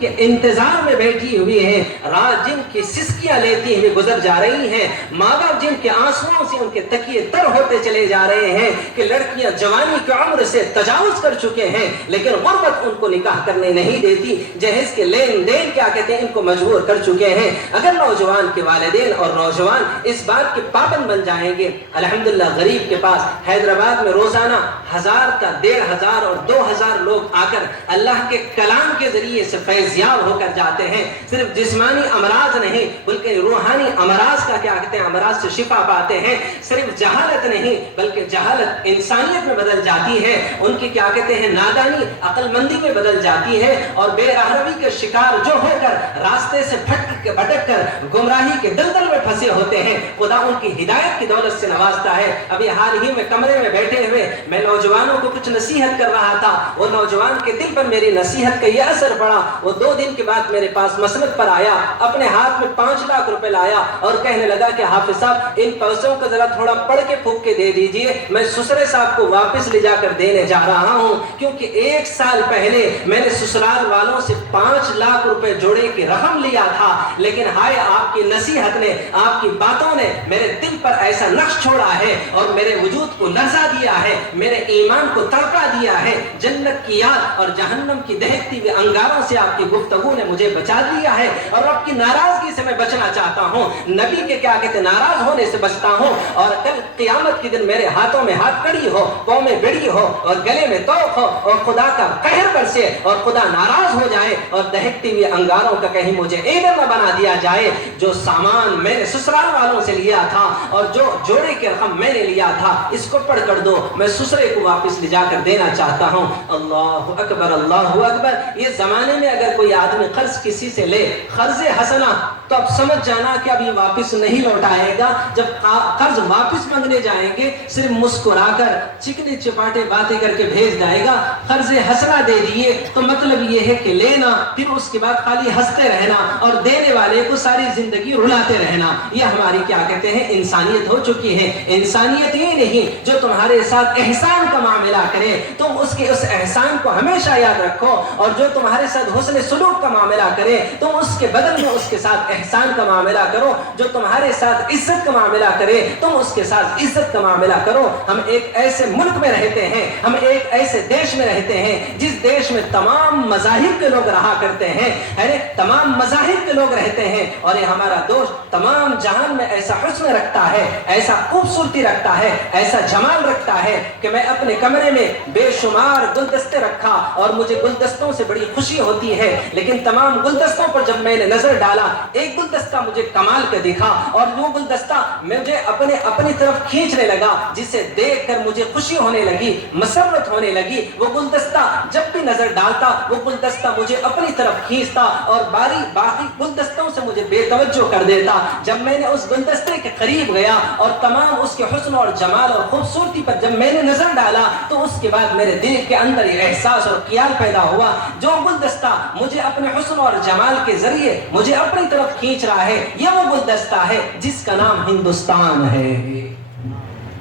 کہ انتظار میں بیٹھی ہوئی ہیں، رات جن کی سسکیاں لیتی ہوئی گزر جا رہی ہیں، ماں باپ جن کے آنسوؤں سے ان کے تکیے تر ہوتے چلے جا رہے ہیں کہ لڑکیاں جوانی کی عمر سے تجاوز کر چکے ہیں، لیکن غربت ان کو نکاح کرنے نہیں دیتی، جہیز کے لین دین کیا کہتے ہیں ان کو مجبور کر چکے ہیں۔ اگر نوجوان کے والدین اور نوجوان اس بات کے پابند بن جائیں گے، الحمدللہ غریب کے پاس حیدرآباد میں روزانہ 1000 کا 1500 اور 2000 لوگ آ کر اللہ کے کلام کے ذریعے سے فیضیاب ہو کر جاتے ہیں۔ صرف جسمانی امراض نہیں بلکہ روحانی امراض کا کیا کہتے ہیں امراض سے شفا پاتے ہیں۔ صرف جہالت نہیں بلکہ جہالت انسانیت میں بدل جاتی ہے، ان کی کیا کہتے ہیں نادانی عقل مندی میں بدل جاتی ہے، اور بے راہروی کے شکار جو ہو کر راستے سے بھٹک کر گمراہی کے دلدل میں پھنسے ہوتے ہیں، خدا ان کی ہدایت کی دولت سے نوازتا ہے۔ ابھی حال ہی میں کمرے میں بیٹھے ہوئے میں نوجوانوں کو کچھ نصیحت کر رہا تھا، وہ نوجوان کے دل پر میری نصیحت کا یہ اثر پڑا، وہ 2 دن کے بعد میرے پاس مسند پر آیا، اپنے ہاتھ میں 5 لاکھ روپے لایا اور کہنے لگا کہ حافظ صاحب ان پیسوں کو ذرا تھوڑا پڑھ کے پھونک کے دے دیجئے، میں سسرے صاحب کو واپس لے جا کر دینے جا رہا ہوں، کیونکہ 1 سال پہلے میں نے سسرال والوں سے 5 لاکھ روپے جوڑے کی رقم لیا تھا، لیکن ہائے آپ کی نصیحت نے، آپ کی باتوں نے میرے دل پر ایسا نقش چھوڑا ہے اور میرے وجود کو لرزا دیا ہے، میرے ایمان کو تڑپا دیا ہے، جنت کی یاد اور جہنم کی دہکتی ہوئی انگاروں سے آپ کی گفتگو نے مجھے بچا دیا ہے، اور آپ کی ناراضگی سے میں بچنا چاہتا ہوں، نبی کے کیا کہتے ناراض ہونے سے بچتا ہوں، اور کل قیامت کے دن میرے ہاتھوں میں ہاتھ کڑی ہو، پاؤں میں بڑی ہو اور گلے میں توق ہو اور خدا کا قہر برسے اور خدا ناراض ہو جائے اور دہکتی ہوئی انگاروں کا کہیں مجھے ایندھن نہ بنا دیا جائے۔ جو سامان میں نے سسرال والوں سے لیا تھا اور جو جوڑے کے رقم میں نے لیا تھا اس کو پڑھ کر دو، میں سسرے کو واپس لے جا کر دینا چاہتا ہوں۔ اللہ اکبر اللہ اکبر۔ یہ زمانے میں اگر کوئی آدمی قرض کسی سے لے قرض حسنہ تو اب سمجھ جانا کہ اب یہ واپس نہیں لوٹائے گا، جب قرض واپس مانگنے جائیں گے صرف مسکرا کر چکنے چپاٹے باتیں کر کے بھیج جائے گا۔ قرض حسنہ دے دیے تو مطلب یہ ہے کہ لینا پھر اس کے بعد خالی ہنستے رہنا اور دینے والے کو ساری زندگی رلاتے رہنا، یہ ہماری کیا کہتے ہیں انسانیت ہو چکی ہے۔ انسانیت یہ نہیں جو تمہارے ساتھ احسان کا معاملہ کرے تم اس کے اس احسان کو ہمیشہ یاد رکھو، اور جو تمہارے ساتھ حسن سلوک کا معاملہ کرے تم اس کے بدل میں اس کے ساتھ احسان کا معاملہ کرو، جو تمہارے ساتھ عزت کا معاملہ کرے تم اس کے ساتھ عزت کا معاملہ کرو۔ ہم ایک ایسے ملک میں رہتے ہیں، ہم ایک ایسے دیش میں رہتے ہیں جس دیش میں تمام مذاہب کے لوگ رہا کرتے ہیں، تمام مذاہب کے لوگ رہتے ہیں، اور یہ ہمارا دوست تمام جہان میں ایسا حسن رکھتا ہے، ایسا خوبصورتی رکھتا ہے، ایسا جمال رکھتا ہے کہ میں اپنے کمرے میں بے شمار گلدستے رکھا اور مجھے گلدستوں سے بڑی خوشی ہوتی ہے، لیکن تمام گلدستوں پر جب میں نے نظر ڈالا ایک گلدستہ مجھے کمال کا دکھا اور وہ گلدستہ مجھے اپنی طرف کھینچنے لگا، جسے دیکھ کر مجھے خوشی ہونے لگی، مسرت ہونے لگی۔ وہ گلدستہ جب بھی نظر ڈالتا وہ گلدستہ مجھے اپنی طرف کھینچتا اور باقی گلدستوں سے مجھے بے توجہ کر دیتا۔ جب میں نے اس گلدستے کے قریب گیا اور تمام اس کے حسن اور جمال اور خوبصورتی پر جب میں نے نظر ڈالا تو اس کے بعد میرے دل کے اندر یہ احساس اور خیال پیدا ہوا، جو گلدستہ مجھے اپنے حسن اور جمال کے ذریعے مجھے اپنی طرف کھینچ رہا ہے یہ وہ گلدستہ ہے جس کا نام ہندوستان ہے،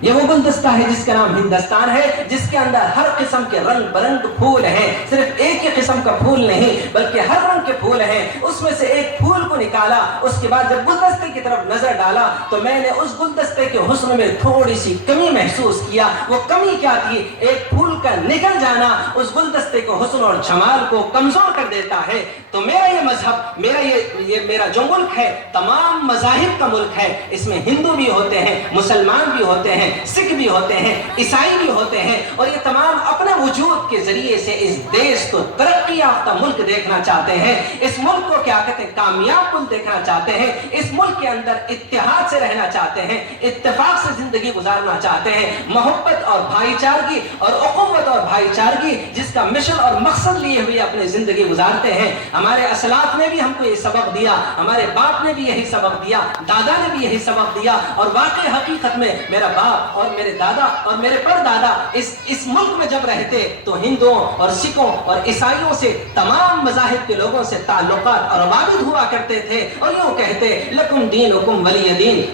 یہ وہ گلدستہ ہے جس کا نام ہندوستان ہے، جس کے اندر ہر قسم کے رنگ برنگ پھول ہیں، صرف ایک ہی قسم کا پھول نہیں بلکہ ہر رنگ کے پھول ہیں۔ اس میں سے ایک پھول کو نکالا، اس کے بعد جب گلدستے کی طرف نظر ڈالا تو میں نے اس گلدستے کے حسن میں تھوڑی سی کمی محسوس کیا۔ وہ کمی کیا تھی؟ ایک پھول کا نکل جانا اس گلدستے کو حسن اور جمال کو کمزور کر دیتا ہے۔ تو میرا یہ مذہب، میرا جو ملک ہے تمام مذاہب کا ملک ہے، اس میں ہندو بھی ہوتے ہیں، مسلمان بھی ہوتے ہیں، سکھ بھی ہوتے ہیں، عیسائی بھی ہوتے ہیں، اور یہ تمام اپنے وجود کے ذریعے سے اس دیش کو ترقی یافتہ ملک دیکھنا چاہتے ہیں، اس ملک کو کیا کہتے ہیں کامیاب ملک دیکھنا چاہتے ہیں، اس ملک کے اندر اتحاد سے رہنا چاہتے ہیں، اتفاق سے زندگی گزارنا چاہتے ہیں، محبت اور بھائی چارگی اور اخوت اور بھائی چارگی جس کا مشن اور مقصد لیے ہوئے اپنی زندگی گزارتے ہیں۔ ہمارے اسلاف نے بھی ہم کو یہ سبق دیا، ہمارے باپ نے بھی یہی سبق دیا، دادا نے بھی یہی سبق دیا، اور واقعی حقیقت میں میرا باپ اور میرے دادا اور میرے پردادا اس ملک میں جب رہتے تو ہندوؤں اور سکھوں اور عیسائیوں سے تمام مذاہب کے لوگوں سے تعلقات اور روابط ہوا کرتے تھے، اور یوں کہتے لکم دینکم ولی دین،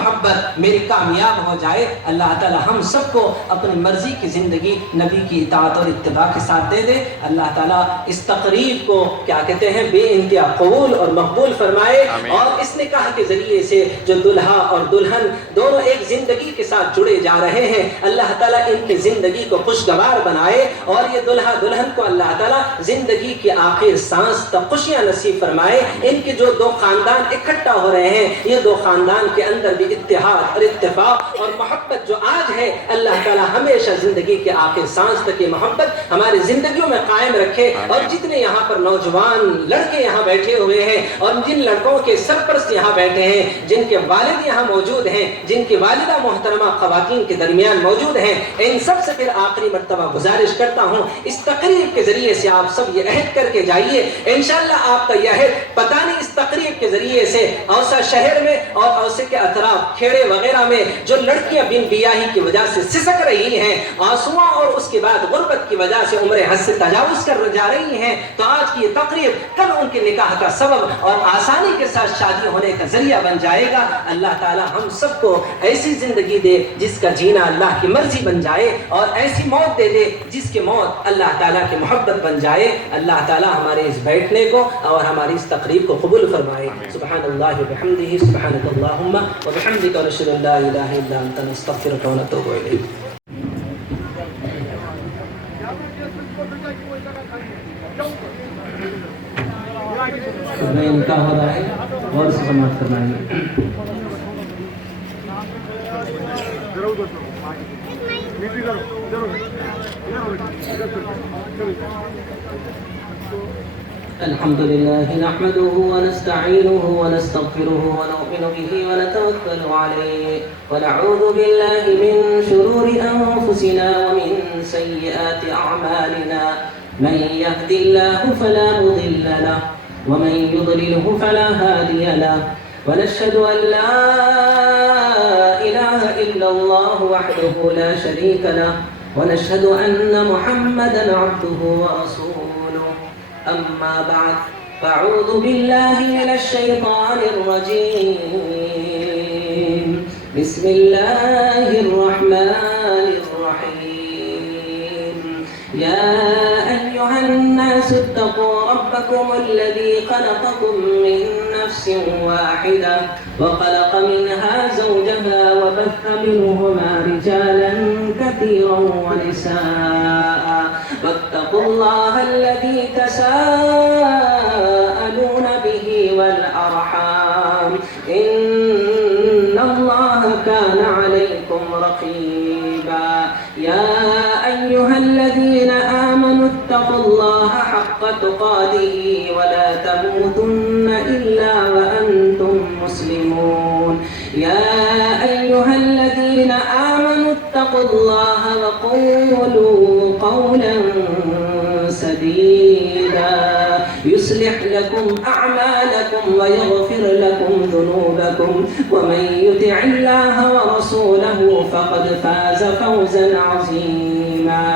محبت میری کامیاب ہو جائے۔ اللہ تعالی ہم سب کو اپنی مرضی کی زندگی نبی کی اطاعت اور اتباع کے ساتھ دے دے۔ اللہ تعالیٰ اس تقریب کو کیا کہتے ہیں بے انتہا قبول اور مقبول فرمائے، اور اس نکاح کے ذریعے سے جو دلہا اور دلہن دونوں ایک زندگی کے ساتھ جڑے جا رہے ہیں، اللہ تعالیٰ ان کی زندگی کو خوشگوار بنائے، اور یہ دلہا دلہن کو اللہ تعالیٰ زندگی کی آخر سانس تک خوشیاں نصیب فرمائے۔ ان کے جو دو خاندان اکٹھا ہو رہے ہیں، یہ دو خاندان کے اندر بھی اتحاد اور اتفاق اور محبت جو آج ہے، اللہ تعالیٰ ہمیشہ زندگی کے آخر سانس تک یہ محبت ہماری زندگیوں میں قائم رکھے۔ اور جتنے یہاں پر نوجوان لڑکے یہاں بیٹھے ہوئے ہیں، اور جن لڑکوں کے سرپرست یہاں بیٹھے ہیں، جن کے والد یہاں موجود ہیں، جن کی والدہ محترمہ خواتین کے درمیان موجود ہیں، ان سب سے پھر آخری مرتبہ گزارش کرتا ہوں، اس تقریب کے ذریعے سے آپ سب یہ عہد کر کے جائیے، انشاءاللہ آپ کا یہ عہد پتہ نہیں اس تقریب کے ذریعے سے اوسا شہر میں اور اوسے کے اطراف کھیڑے وغیرہ میں جو لڑکیاں بن بیاہی کی وجہ سے سسک رہی ہیں، آنسواں اور اس کے بعد غربت کی وجہ سے عمر حد سے تجاوز کر جا رہی ہیں، تو آج کی یہ تقریب کل ان کے نکاح کا سبب اور آسانی کے ساتھ شادی ہونے کا ذریعہ بن جائے گا۔ اللہ تعالی ہم سب کو ایسی زندگی دے جس کا جینا اللہ کی مرضی بن جائے، اور ایسی موت دے دے جس کی موت اللہ تعالیٰ کی محبت بن جائے۔ اللہ تعالیٰ ہمارے اس بیٹھنے کو اور ہماری اس تقریب کو قبول فرمائے۔ سبحان اللہ وبحمدہ، سبحانک اللہم وبحمدک، ونشہد ان لا الہ الا انت، نستغفرک ونتوب الیک۔ نکاح ہو رہا ہے، غور سے سماعت فرمائیے۔ الحمد لله نحمده ونستعينه ونستغفره ونؤمن به ونتوكل عليه ونعوذ بالله من شرور أنفسنا ومن سيئات أعمالنا، من يهد الله فلا مضل له ومن يضلله فلا هادي له، ونشهد أن لا إله إلا الله وحده لا شريك له، ونشهد أن محمدا عبده ورسوله، أما بعد، فأعوذ بالله من الشيطان الرجيم، بسم الله الرحمن الرحيم، يا أيها الناس اتقوا ربكم الذي خلقكم من نفس واحدة وخلق منها زوجها وبث منهما رجالا كثيرا ونساء، واتقوا الله الذي تساءلون به والأرحام، إن الله كان عليكم رقيبا، يا أيها الذين آمنوا اتقوا الله حق تقاته ولا تموتن إلا وأنتم مسلمون، يا أيها الذين آمنوا اتقوا الله وقولوا قولا سديدا يصلح لكم أعمالكم ويغفر لكم ذنوبكم، ومن يطع الله ورسوله فقد فاز فوزا عظيما،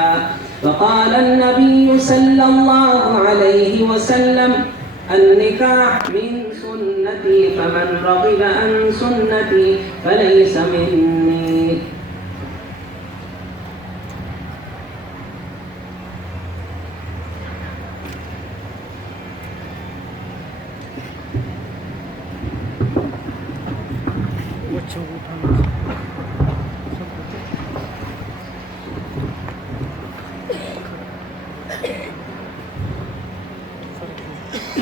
وقال النبي صلى الله عليه وسلم النكاح من سنتي فمن رغب عن سنتي فليس مني۔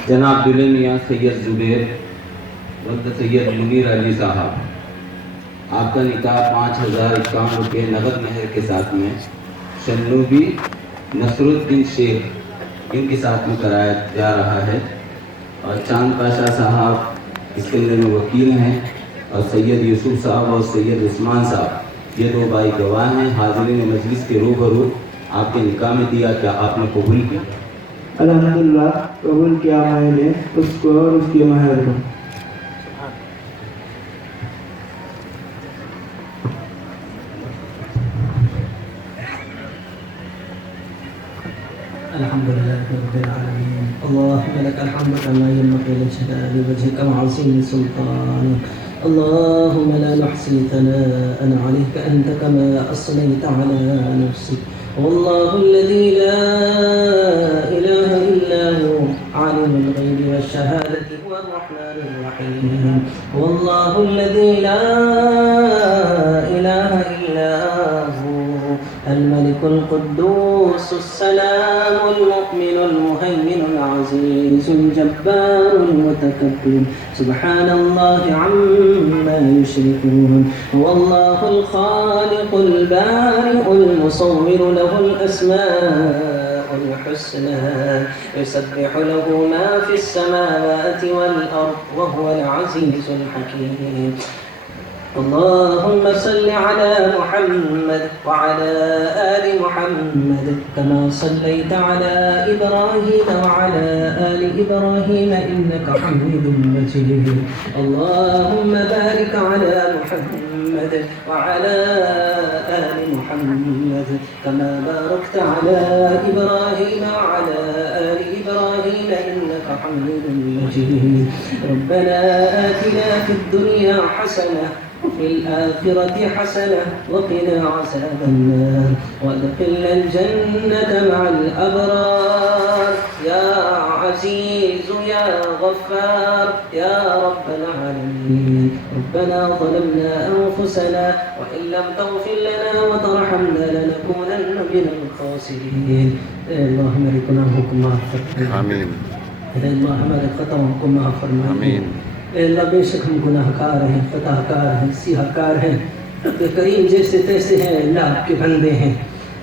جناب دلہن میاں سید زبیر ولد سید منیر علی صاحب، آپ کا نکاح 5051 روپے نقد مہر کے ساتھ میں شنوبی نصر الدین شیخ ان کے ساتھ میں کرایا جا رہا ہے، اور چاند پاشا صاحب اس کے اندر میں وکیل ہیں، اور سید یوسف صاحب اور سید عثمان صاحب یہ دو بھائی گواہ ہیں۔ حاضرین مجلس کے روبرو آپ کے نکاح میں دیا، کیا آپ نے قبول کیا؟ الحمدللہ قبول کیا میں نے اس کو اور اس کی مہر کو۔ الحمد لله رب العالمين، اللهم لك الحمد كما ينبغي لجلال وجهك وعظيم سلطانك، اللهم لا نحصي ثناء عليك أنت كما أثنيت على نفسك والله الذي لا إله إلا هو عالم الغيب والشهادة هو الرحمن الرحيم والله الذي لا إله إلا هو الملك القدوس السلام المؤمن المهيمن العزيز الجبار المتكبر سبحان الله عما يشركون هو الله الخالق البارئ المصور له الأسماء الحسنى يسبح له ما في السماوات والأرض وهو العزيز الحكيم اللهم صل على محمد وعلى آل محمد كما صليت على إبراهيم وعلى آل إبراهيم إنك حميد مجيد اللهم بارك على محمد وعلى آل محمد كما باركت على إبراهيم وعلى آل إبراهيم إنك حميد مجيد ربنا آتنا في الدنيا حسنة وفي الآخرة حسنة وقنا عذاب النار وادخلنا الجنة مع الأبرار يا عزيز يا غفار يا رب العالمين ربنا ظلمنا أنفسنا وإن لم تغفر لنا وترحمنا لنكونن من الخاسرين اللهم ہمارے گناہوں کو معاف فرما آمین اللہ ہمارے خطاؤں کو معاف فرما آمین اے اللہ بے شک ہم گناہ کار ہیں خطا کار ہیں سیاہ کار ہیں رب کریم جیسے تیسے ہیں اللہ آپ کے بندے ہیں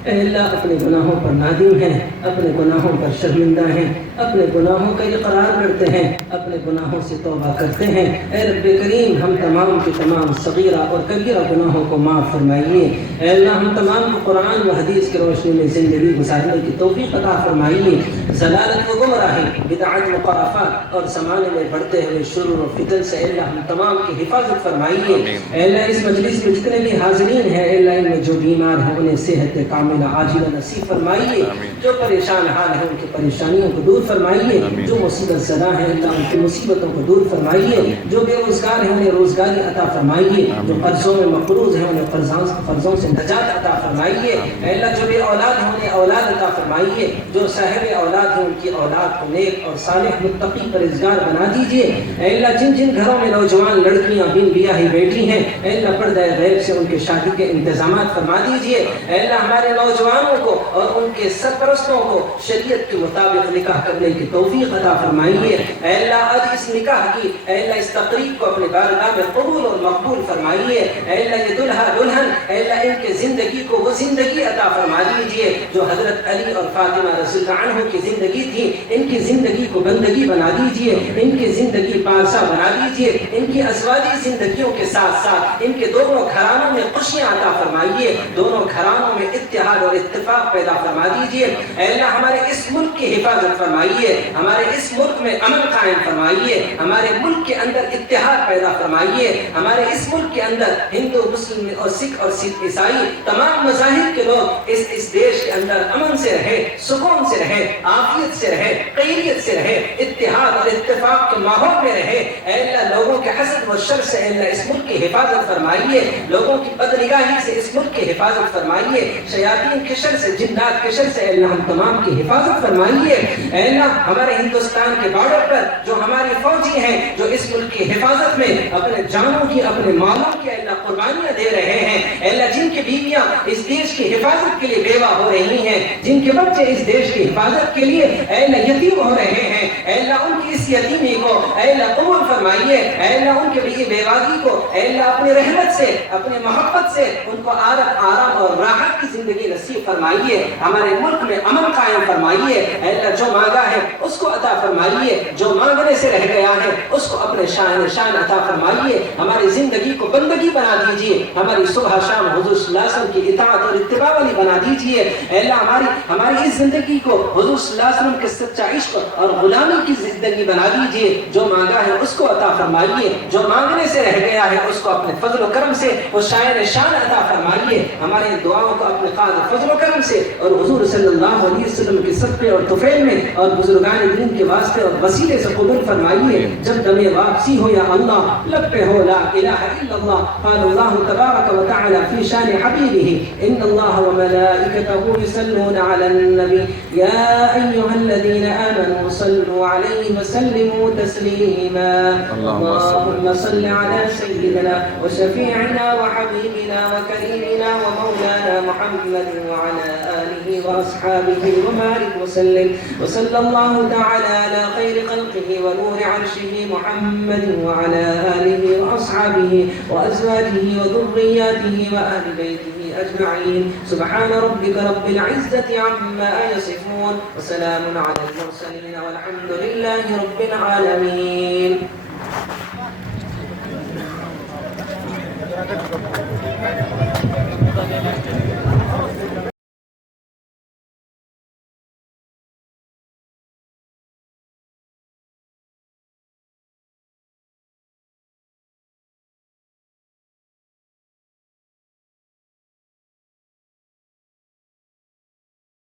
اے اللہ اپنے گناہوں پر نادم ہیں اپنے گناہوں پر شرمندہ ہیں اپنے گناہوں کا اقرار کرتے ہیں اپنے گناہوں سے توبہ کرتے ہیں اے رب کریم ہم تمام کے تمام صغیرہ اور کبیرہ گناہوں کو معاف فرمائیے اے اللہ ہم تمام کو قرآن و حدیث کی روشنی میں زندگی گزارنے کی توفیق عطا فرمائیے ضلالت و گمراہی بدعت و خرافات اور زمانے میں بڑھتے ہوئے شرور و فتن سے اے اللہ ہم تمام کی حفاظت فرمائیے اے اللہ اس مجلس میں جتنے بھی حاضرین ہیں اے اللہ ان میں جو بیمار ہیں انہیں صحت کاملہ عاجلہ نصیب فرمائیے جو پریشان حال ہیں ان کی پریشانیوں کو دور فرمائیے جو مصیبت زدہ ہیں اللہ ان کی مصیبتوں کو دور فرمائیے جو بے روزگار ہیں انہیں روزگاری عطا فرمائیے جو قرضوں میں مقروض ہیں انہیں قرضوں سے نجات عطا فرمائیے اے اللہ جو بے اولاد ہیں انہیں اولاد عطا فرمائیے جو صاحب اولاد ہیں ان کی اولاد کو نیک اور صالح متقی پرہیزگار بنا دیجیے اے اللہ جن جن گھروں میں نوجوان لڑکیاں بن بیاہی بیٹھی ہیں اے اللہ پردہ غیب سے ان کے شادی کے انتظامات فرما دیجیے اے اللہ ہمارے نوجوانوں کو اور ان کے سرپرستوں کو شریعت کے مطابق نکاح کرنے کی توفیق عطا فرمائیے اے اللہ آج اس نکاح کی اے اللہ اس تقریب کو اپنے بارگاہ میں قبول اور مقبول فرمائیے اے اللہ یہ دلہا دلہن اے اللہ ان کے زندگی کو وہ زندگی عطا فرما دیجیے جو حضرت علی اور فاطمہ رضی اللہ عنہ کی زندگی تھی ان کی زندگی کو بندگی بنا دیجیے ان کی زندگی پارسا بنا دیجیے ان کی ازواجی زندگیوں کے ساتھ ساتھ ان کے دونوں گھرانوں میں خوشیاں عطا فرمائیے دونوں گھرانوں میں اتحاد اور اتفاق پیدا فرما دیجیے اے اللہ ہمارے اس ملک کی حفاظت فرمائیے ہمارے اس ملک میں امن قائم فرمائیے ہمارے ملک کے اندر اتحاد پیدا فرمائیے ہمارے اس ملک کے اندر ہندو مسلم اور سکھ اور عیسائی تمام مذاہب کے لوگ اس دیش کے اندر امن سے رہے سکون سے رہے عافیت سے رہے خیریت سے رہے اتحاد اور اتفاق کے ماحول میں رہے اے اللہ لوگوں کے حسد و شر سے اے اللہ اس ملک کی حفاظت فرمائیے لوگوں کی بدنگاہی سے اس ملک کی حفاظت فرمائیے شیاطین کے شر سے جنات کے شر سے اے اللہ ہم تمام کی حفاظت فرمائیے اے اللہ ہمارے ہندوستان کے بارڈر پر جو ہماری فوجی ہیں جو اس ملک کی حفاظت میں اپنے جانوں کی اپنے مالوں کی اے اللہ قربانیاں دے رہے ہیں اے اللہ جن کی بیویاں اس دیش کی حفاظت کے لیے بیوہ ہو رہی ہیں جن کے بچے اس دیش کی حفاظت کے لیے اے اللہ یتیم ہو رہے ہیں اے اللہ ان کی اس یتیمی کو اے اللہ قبول فرمائیے اے اللہ ان کے لیے بیواگی کو اے اللہ اپنی رحمت سے اپنی محبت سے ان کو آرام اور راحت کی زندگی نصیب فرمائیے ہمارے ملک میں امن قائم فرمائیے اے اللہ جو مانگا ہے اس کو عطا فرمائیے جو مانگنے سے رہ گیا ہے اس کو اپنے شان عطا فرمائیے ہماری زندگی کو بندگی بنا بنا دیجئے, ہماری صبح شام حضور صلی اللہ علیہ وسلم کی اطاعت اور اتباع والی بنا دیجئے. اے اللہ ہماری اس زندگی کو حضور صلی اللہ علیہ وسلم کے سچا عشق اور غلامی کی زندگی بنا دیجئے. جو مانگا ہے اس کو عطا فرمائیے, جو مانگنے سے رہ گیا ہے اس کو اپنے فضل و کرم سے وہ شاعر شان عطا فرمائیے. ہمارے دعاؤں کو اپنے قادر فضل و کرم سے اور حضور صلی اللہ علیہ وسلم کے صدقے اور طفیل میں اور بزرگان دین کے واسطے اور وسیلے سے قبول فرمائیے. جب دم واپسی ہو یا اللہ لب پہ ہو لا الہ الا اللہ. قال اللہ تبارک و تعالی فی شان حبیبہ ان اللہ وملائکته یصلون علی النبی یا ایها الذین آمنوا صلوا علیہ وسلموا تسلیما. اللهم صل على سيدنا وشفيعنا وحبيبنا وكريمنا ومولانا محمد وعلى آله وأصحابه وبارك وسلم. وصلى الله تعالى على خير خلقه ونور عرشه محمد وعلى آله وأصحابه وأزواجه وذرياته وأهل بيته أجمعين. سبحان ربك رب العزة عما يصفون وسلام على المرسلين والحمد لله رب العالمين.